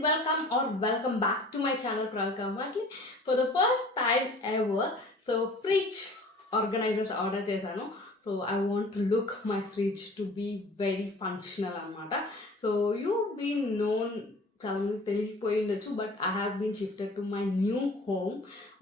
welcome back to my channel Pravika Matli. For the first time ever, so fridge organizers order chesanu. So I want to look my fridge to be very functional anamata. So you've been known చాలా మంది తెలిసిపోయి ఉండొచ్చు, but I have been shifted to my new home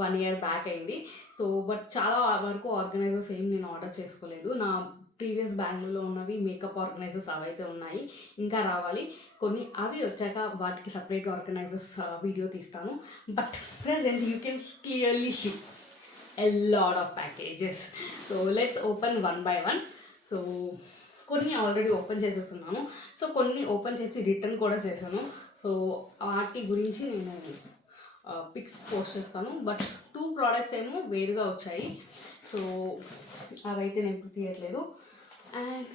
1 year back అయింది. So but చాలా వరకు ఆర్గనైజర్స్ ఏం నేను ఆర్డర్ చేసుకోలేదు. నా ప్రీవియస్ బ్యాంగ్లూర్లో ఉన్నవి మేకప్ ఆర్గనైజర్స్ అవైతే ఉన్నాయి, ఇంకా రావాలి. కొన్ని అవి వచ్చాక వాటికి సపరేట్గా ఆర్గనైజర్స్ వీడియో తీస్తాను. But present you can clearly see a lot of packages. So let's open one by one. So కొన్ని ఆల్రెడీ ఓపెన్ చేసేస్తున్నాను, సో కొన్ని ఓపెన్ చేసి రిటర్న్ కూడా చేశాను. సో వాటి గురించి నేను పిక్స్ పోస్ట్ చేస్తాను. బట్ 2 ప్రోడక్ట్స్ ఏమో వేరుగా వచ్చాయి, సో అవైతే నేను ఇప్పుడు తీయట్లేదు. And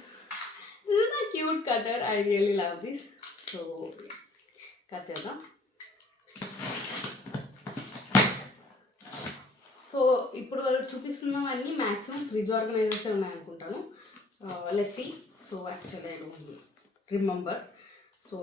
this is the cute cutter, I really love this. So cut చేద్దాం. సో ఇప్పుడు వాళ్ళు చూపిస్తున్నవన్నీ మ్యాక్సిమం ఫ్రిడ్జ్ ఆర్గనైజర్సే ఉన్నాయనుకుంటాను. Let's see. So actually I don't remember. So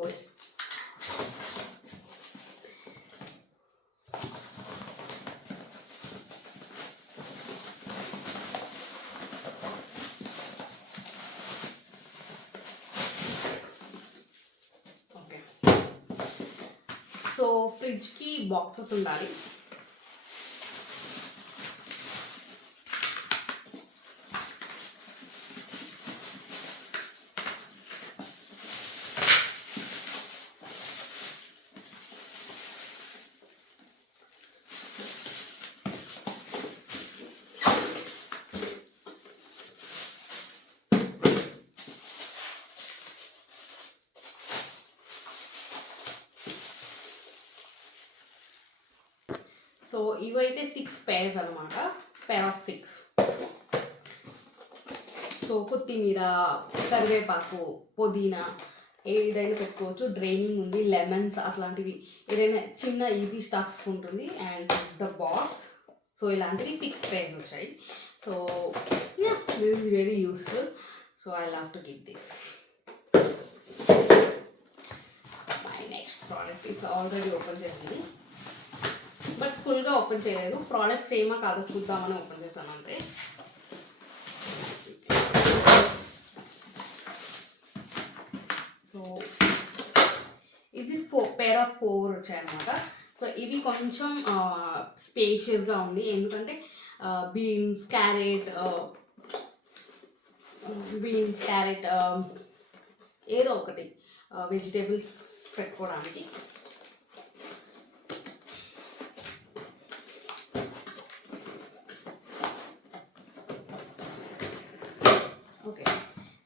so ఫ్రిడ్జ్కి బాక్సెస్ ఉండాలి. సో ఇవైతే 6 pairs అనమాట, pair of 6. సో కొత్తిమీర, కరివేపాకు, పుదీనా ఏదైనా పెట్టుకోవచ్చు. డ్రైనింగ్ ఉంది, లెమన్స్ అట్లాంటివి ఏదైనా చిన్న ఈజీ స్టఫ్ ఉంటుంది. And the box. సో ఇలాంటివి 6 pairs వచ్చాయి. So yeah, this is very useful. So I love to give this. My next product it's already open చేసింది, బట్ ఫుల్గా ఓపెన్ చేయలేదు. ప్రోడక్ట్ సేమా కాదో చూద్దామని ఓపెన్ చేశాను అంతే. సో ఇవి pair of 4 వచ్చాయన్నమాట. సో ఇవి కొంచెం స్పేషియస్గా ఉంది, ఎందుకంటే బీన్స్, క్యారెట్ ఏదో ఒకటి వెజిటేబుల్స్ పెట్టుకోవడానికి.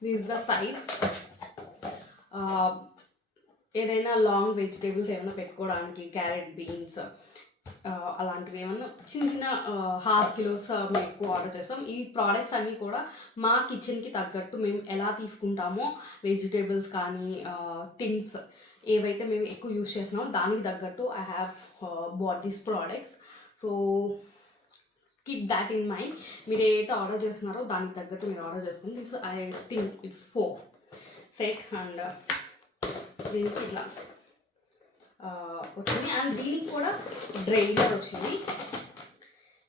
This is the size. ఏదైనా లాంగ్ వెజిటేబుల్స్ ఏమైనా పెట్టుకోవడానికి, క్యారెట్, బీన్స్ అలాంటివి ఏమన్నా చిన్న చిన్న 1/2 kilos మేము ఎక్కువ ఆర్డర్ చేస్తాం. ఈ ప్రోడక్ట్స్ అన్నీ కూడా మా కిచెన్కి తగ్గట్టు మేము ఎలా తీసుకుంటామో, వెజిటేబుల్స్ కానీ థింగ్స్ ఏవైతే మేము ఎక్కువ యూజ్ చేస్తున్నామో దానికి తగ్గట్టు I have bought these products. So keep that in mind. మీరు ఏదైతే ఆర్డర్ చేస్తున్నారో దానికి తగ్గట్టు మీరు ఆర్డర్ చేసుకోండి. This I think it's 4 set. And దీనికి ఇట్లా వచ్చింది. అండ్ దీనికి కూడా డ్రైనర్ వచ్చింది.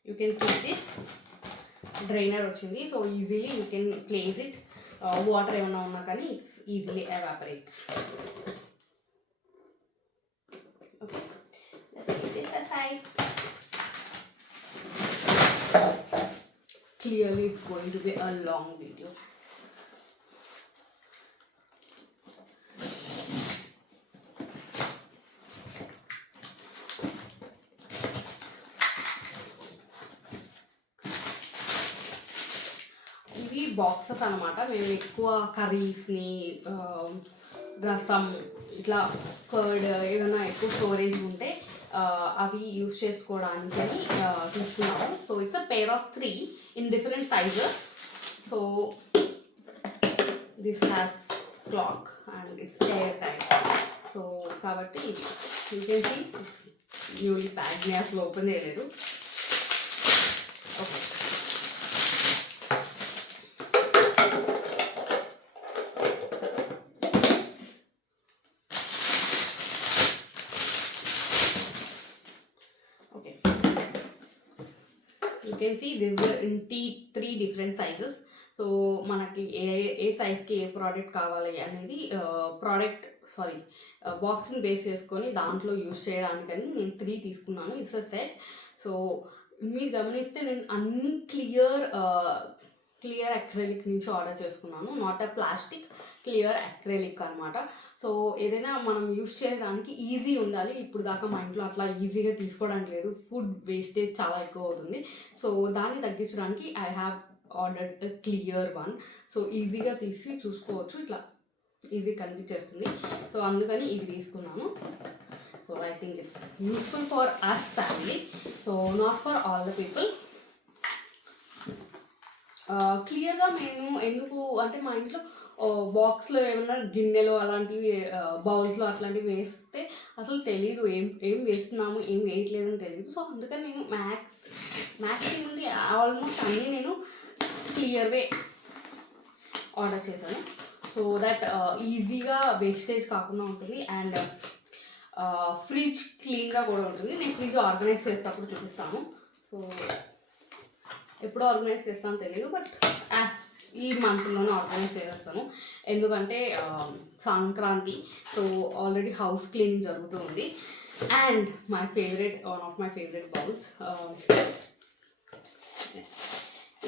You can keep this. Drainer వచ్చింది. So easily you can place it. Water ఏమైనా ఉన్నా కానీ it's easily evaporates. Okay, let's keep this aside. Clearly it's going to be a long video. ఇవి బాక్సెస్ అనమాట. మేము ఎక్కువ కర్రీస్ని, రసం, ఇట్లా కర్డ్ ఏమైనా ఎక్కువ స్టోరేజ్ ఉంటే అవి యూజ్ చేసుకోవడానికని తీసుకున్నాము. So it's a pair of 3 in different sizes. So this has clock and it's airtight. So కాబట్టి you can see it's newly packed. నేను అసలు ఓపెన్ చేయలేదు. Okay, can see this in 3 different sizes. So మనకి ఏ సైజ్కి ఏ ప్రోడక్ట్ కావాలి అనేది బాక్స్ని బేస్ చేసుకొని దాంట్లో యూజ్ చేయడానికని నేను 3 తీసుకున్నాను. It's a set. సో మీరు గమనిస్తే నేను అన్ని క్లియర్ అక్రెలిక్ నుంచి ఆర్డర్ చేసుకున్నాను. Not a plastic, clear acrylic అనమాట. సో ఏదైనా మనం యూజ్ చేయడానికి ఈజీ ఉండాలి. ఇప్పుడు దాకా మా ఇంట్లో అట్లా ఈజీగా తీసుకోవడానికి లేదు. ఫుడ్ వేస్టేజ్ చాలా ఎక్కువ అవుతుంది. సో దాన్ని తగ్గించడానికి I have ordered clear one. So ఈజీగా తీసి చూసుకోవచ్చు, ఇట్లా ఈజీ కనిపించేస్తుంది. సో అందుకని ఇది తీసుకున్నాను. So I think it's useful for us family, so not for all the people. క్లియర్గా నేను ఎందుకు అంటే మా ఇంట్లో బాక్స్లో ఏమన్నా గిన్నెలో అలాంటివి బౌల్స్లో అట్లాంటివి వేస్తే అసలు తెలీదు ఏం వేస్తున్నాము ఏం వేయట్లేదని తెలియదు. సో అందుకని నేను మ్యాక్స్ నుండి ఆల్మోస్ట్ అన్నీ నేను క్లియర్వే ఆర్డర్ చేశాను. సో దట్ ఈజీగా వేస్టేజ్ కాకుండా ఉంటుంది అండ్ ఫ్రిడ్జ్ క్లీన్గా కూడా ఉంటుంది. నేను ఫ్రిడ్జ్ ఆర్గనైజ్ చేసేటప్పుడు చూపిస్తాను. సో ఎప్పుడు ఆర్గనైజ్ చేస్తానో తెలియదు, బట్ ఈ మంత్లోనే ఆర్గనైజ్ చేసేస్తాను. ఎందుకంటే Sankranti, so already house cleaning జరుగుతుంది. And one of my favourite bowls,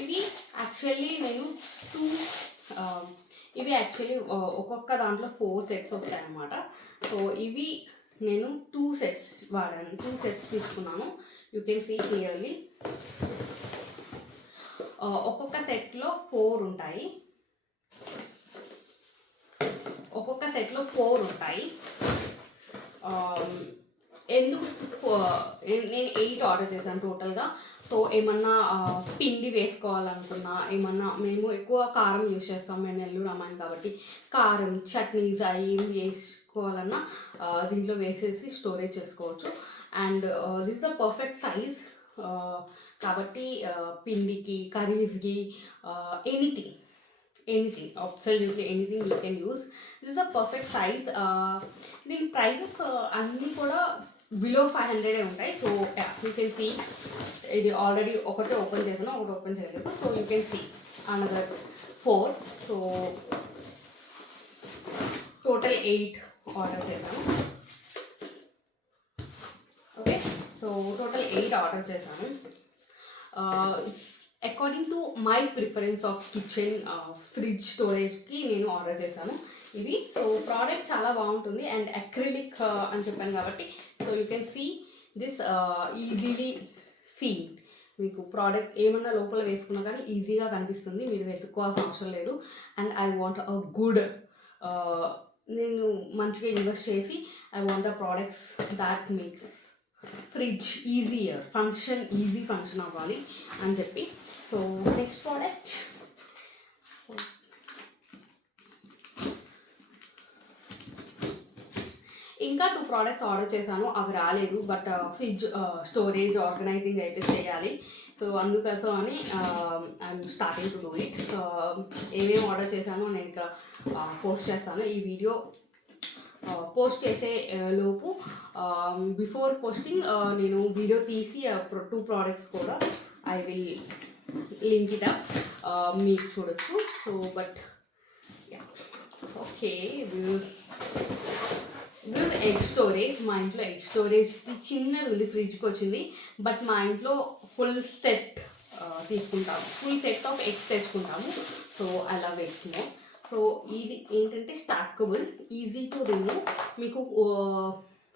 ఇవి యాక్చువల్లీ నేను ఒక్కొక్క దాంట్లో 4 సెట్స్ వస్తాయన్నమాట. సో ఇవి నేను 2 సెట్స్ వాడాను, 2 సెట్స్ తీసుకున్నాను. యూ కెన్ సీ క్లియర్లీ ఒక్కొక్క సెట్లో 4 ఉంటాయి. ఎందుకు నేను 8 ఆర్డర్ చేశాను టోటల్గా. సో ఏమన్నా పిండి వేసుకోవాలనుకున్నా, ఏమన్నా మేము ఎక్కువ కారం యూజ్ చేస్తాం, మేము నెల్లూరు అమ్మాయిని కాబట్టి కారం చట్నీస్ అవి ఏం వేసుకోవాలన్నా దీంట్లో వేసేసి స్టోరేజ్ చేసుకోవచ్చు. And this is the perfect size. కాబట్టి పిండికి, కర్రీస్కి, anything absolutely anything you can use. This is a perfect size. దీని ప్రైజెస్ అన్నీ కూడా బిలో 500 ఉంటాయి. సో యూ కెన్ సీ ఇది ఆల్రెడీ ఒకటే ఓపెన్ చేసాను, ఒకటి ఓపెన్ చేయలేదు. So you can see another 4. So total 8 order చేశాను. ఓకే, సో టోటల్ 8 ఆర్డర్ చేశాను. According to my preference of kitchen fridge స్టోరేజ్కి నేను ఆర్డర్ చేశాను ఇవి. సో ప్రోడక్ట్ చాలా బాగుంటుంది అండ్ అక్రిలిక్ అని చెప్పాను కాబట్టి so you can see this easily seen. మీకు ప్రోడక్ట్ ఏమన్నా లోపల వేసుకున్నా కానీ ఈజీగా కనిపిస్తుంది, మీరు వెతుక్కోవాల్సిన అవసరం లేదు. And I want a good, నేను మంచిగా ఇన్వెస్ట్ చేసి I want the products that makes fridge easy function అవ్వాలి అని చెప్పి. సో నెక్స్ట్ ప్రోడక్ట్, ఇంకా 2 ప్రోడక్ట్స్ ఆర్డర్ చేశాను, అవి రాలేదు. బట్ ఫ్రిడ్జ్ స్టోరేజ్ ఆర్గనైజింగ్ అయితే చేయాలి. సో అందుకోసం అని I'm starting to do it. ఏమేమి ఆర్డర్ చేశానో నేను ఇంకా పోస్ట్ చేస్తాను. ఈ వీడియో పోస్ట్ చేసే లోపు బిఫోర్ పోస్టింగ్ నేను వీడియో తీసి 2 ప్రోడక్ట్స్ కూడా I will link it up, మీకు చూడొచ్చు. So but okay, this egg storage. మా ఇంట్లో ఎగ్ స్టోరేజ్ చిన్నది ఉంది, ఫ్రిడ్జ్కి వచ్చింది. బట్ మా ఇంట్లో ఫుల్ సెట్ తీసుకుంటాము, ఫుల్ సెట్ ఆఫ్ ఎగ్స్ తెచ్చుకుంటాము. So I love eggs more. So ఇది ఏంటంటే స్టాకబుల్, ఈజీ టు రిమూవ్. మీకు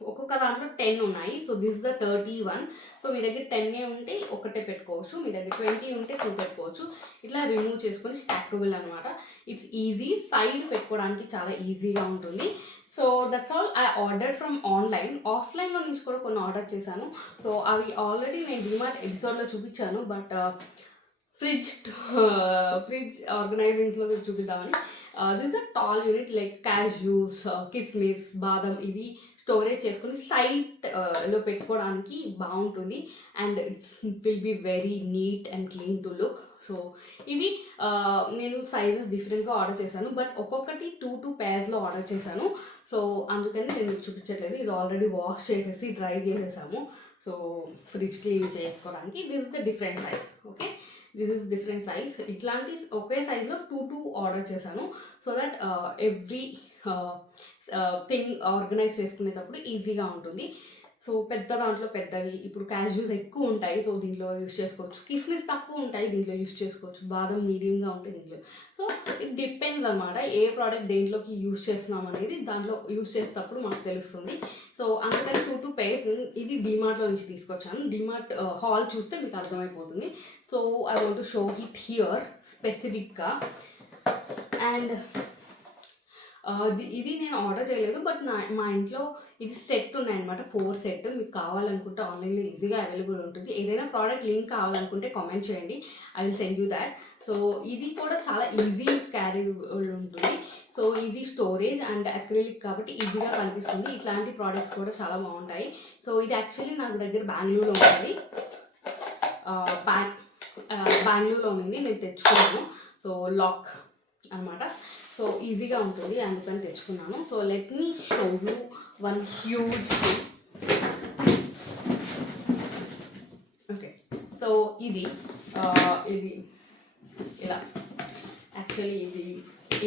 ఒక్కొక్క దాంట్లో 10 ఉన్నాయి. So this the 31. సో మీ దగ్గర 10 ఉంటే ఒకటే పెట్టుకోవచ్చు, మీ దగ్గర 20 ఉంటే 2 పెట్టుకోవచ్చు. ఇట్లా రిమూవ్ చేసుకొని స్టాకబుల్ అనమాట. ఇట్స్ ఈజీ, సైడ్ పెట్టుకోవడానికి చాలా ఈజీగా ఉంటుంది. So that's all. I order from online. ఆఫ్లైన్లో నుంచి కూడా కొన్ని ఆర్డర్ చేశాను. సో అవి ఆల్రెడీ నేను డిమార్ట్ ఎపిసోడ్లో చూపించాను. బట్ ఫ్రిడ్జ్ ఆర్గనైజింగ్స్లో చూపిద్దామని. This a tall unit like cashews, కిస్మిస్, బాదం, ఇవి స్టోరేజ్ చేసుకుని సైట్లో పెట్టుకోవడానికి బాగుంటుంది and it's will be very neat and clean to look. So ఇవి నేను సైజెస్ డిఫరెంట్గా ఆర్డర్ చేశాను, బట్ ఒక్కొక్కటి 2 pairsలో ఆర్డర్ చేశాను. సో అందుకని నేను మీకు చూపించట్లేదు. ఇది ఆల్రెడీ వాష్ చేసేసి డ్రై చేసేసాము. సో ఫ్రిడ్జ్ క్లీన్ చేసుకోవడానికి this is the different size. Okay, this is different size. ఇట్లాంటి ఒకే సైజ్లో 2 ఆర్డర్ చేశాను so that every thing organise చేసుకునేటప్పుడు ఈజీగా ఉంటుంది. సో పెద్ద దాంట్లో పెద్దవి, ఇప్పుడు క్యాష్యూస్ ఎక్కువ ఉంటాయి, సో దీంట్లో యూస్ చేసుకోవచ్చు. కిస్మిస్ తక్కువ ఉంటాయి, దీంట్లో యూస్ చేసుకోవచ్చు. బాదం మీడియంగా ఉంటుంది దీంట్లో. సో ఇట్ డిపెండ్స్ అనమాట ఏ ప్రోడక్ట్ దేంట్లోకి యూస్ చేస్తున్నాం అనేది దాంట్లో యూస్ చేసేటప్పుడు మనకు తెలుస్తుంది. సో అందుకని 2 pairs ఇది డీమార్ట్లో నుంచి తీసుకొచ్చాను. డీమార్ట్ హాల్ చూస్తే మీకు అర్థమైపోతుంది. So I want to show it here స్పెసిఫిక్గా. అండ్ ఇది నేను ఆర్డర్ చేయలేదు, బట్ మా ఇంట్లో ఇది సెట్ ఉన్నాయన్నమాట, 4 సెట్. మీకు కావాలనుకుంటే ఆన్లైన్లో ఈజీగా అవైలబుల్ ఉంటుంది. ఏదైనా ప్రోడక్ట్ లింక్ కావాలనుకుంటే కామెంట్ చేయండి, I will send you that. So ఇది కూడా చాలా ఈజీ క్యారీబుల్ ఉంటుంది. So easy storage and acrylic కాబట్టి ఈజీగా కనిపిస్తుంది. ఇట్లాంటి ప్రోడక్ట్స్ కూడా చాలా బాగుంటాయి. సో ఇది యాక్చువల్లీ నాకు దగ్గర బెంగళూరులో ఉంటుంది, బెంగళూరులో ఉంది, నేను తెచ్చుకున్నాను. సో లాక్ అనమాట, సో ఈజీగా ఉంటుంది అందుకని తెచ్చుకున్నాను. So let me show you one huge thing. Okay, so ఇది ఇలా యాక్చువల్లీ ఇది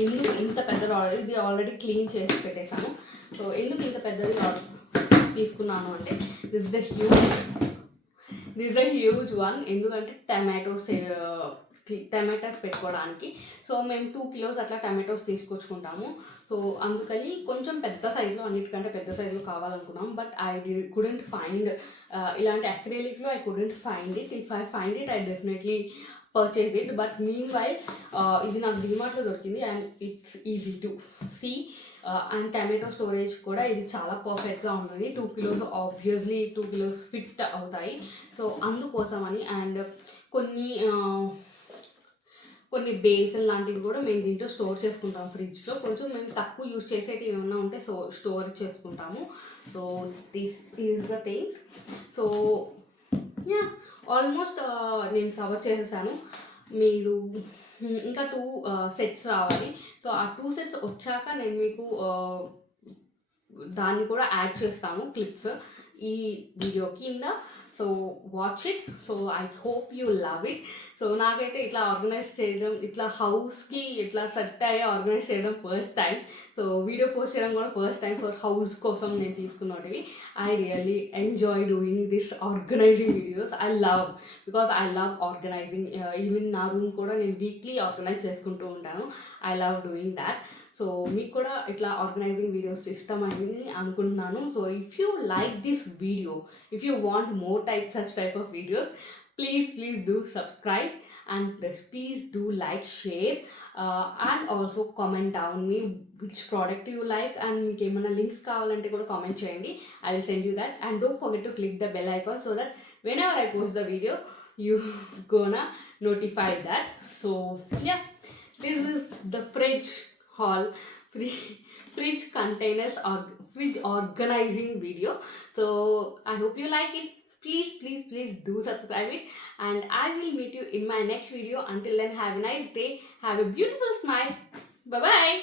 ఎందుకు ఇంత పెద్దది ఆర్డర్, ఇది ఆల్రెడీ క్లీన్ చేసి పెట్టేశాను. సో ఎందుకు ఇంత పెద్దది ఆర్డర్ తీసుకున్నాను అంటే this is the huge one. ఎందుకంటే టమాటోస్ పెట్టుకోవడానికి. సో మేము 2 kilos అట్లా టమాటోస్ తీసుకొచ్చుకుంటాము. సో అందుకని కొంచెం పెద్ద సైజులో, అన్నిటికంటే పెద్ద సైజులో కావాలనుకున్నాం. బట్ ఐ కుడెంట్ ఫైండ్ ఇలాంటి అక్రిలిక్లో I couldn't find it. If I find it I definitely purchase it. But meanwhile ఇది నాకు డిమార్ట్లో దొరికింది and it's easy to see. And tomato storage కూడా ఇది చాలా పర్ఫెక్ట్గా ఉంటుంది. 2 kilos ఆబ్వియస్లీ 2 kilos ఫిట్ అవుతాయి. సో అందుకోసమని. అండ్ కొన్ని బేసన్ లాంటివి కూడా మేము దీంట్లో స్టోర్ చేసుకుంటాం ఫ్రిడ్జ్లో. కొంచెం మేము తక్కువ యూజ్ చేసేవి ఏమన్నా ఉంటే స్టోర్ చేసుకుంటాము. So this is the things. So yeah, almost నేను కవర్ చేసేసాను. మీరు ఇంకా 2 sets రావాలి. సో ఆ 2 sets వచ్చాక నేను మీకు దాన్ని కూడా యాడ్ చేస్తాను క్లిప్స్ ఈ వీడియో కింద. So watch it. So I hope you love it. So నాకైతే ఇట్లా ఆర్గనైజ్ చేయడం, ఇట్లా హౌస్కి ఇట్లా సెట్ అయ్యి ఆర్గనైజ్ చేయడం first time. So video post చేయడం కూడా ఫస్ట్ టైం ఫర్ హౌస్ కోసం నేను తీసుకున్నవి. I really enjoy doing this organising videos. Because I love organising. Even నా రూమ్ కూడా నేను వీక్లీ ఆర్గనైజ్ చేసుకుంటూ ఉంటాను. I love doing that. So మీకు కూడా ఇట్లా ఆర్గనైజింగ్ వీడియోస్ ఇష్టమని అనుకుంటున్నాను. So if you like this video, if you want more such type of videos, please do subscribe and please do like, share and also comment down me which product you like and మీకు ఏమైనా లింక్స్ కావాలంటే కూడా కామెంట్ చేయండి. I will send you that and don't forget to click the bell icon so that whenever I post the video you gonna notify that. So yeah, this is the fridge haul, fridge containers or fridge organizing video. So I hope you like it. Please do subscribe it and I will meet you in my next video. Until then, have a nice day, have a beautiful smile, bye bye.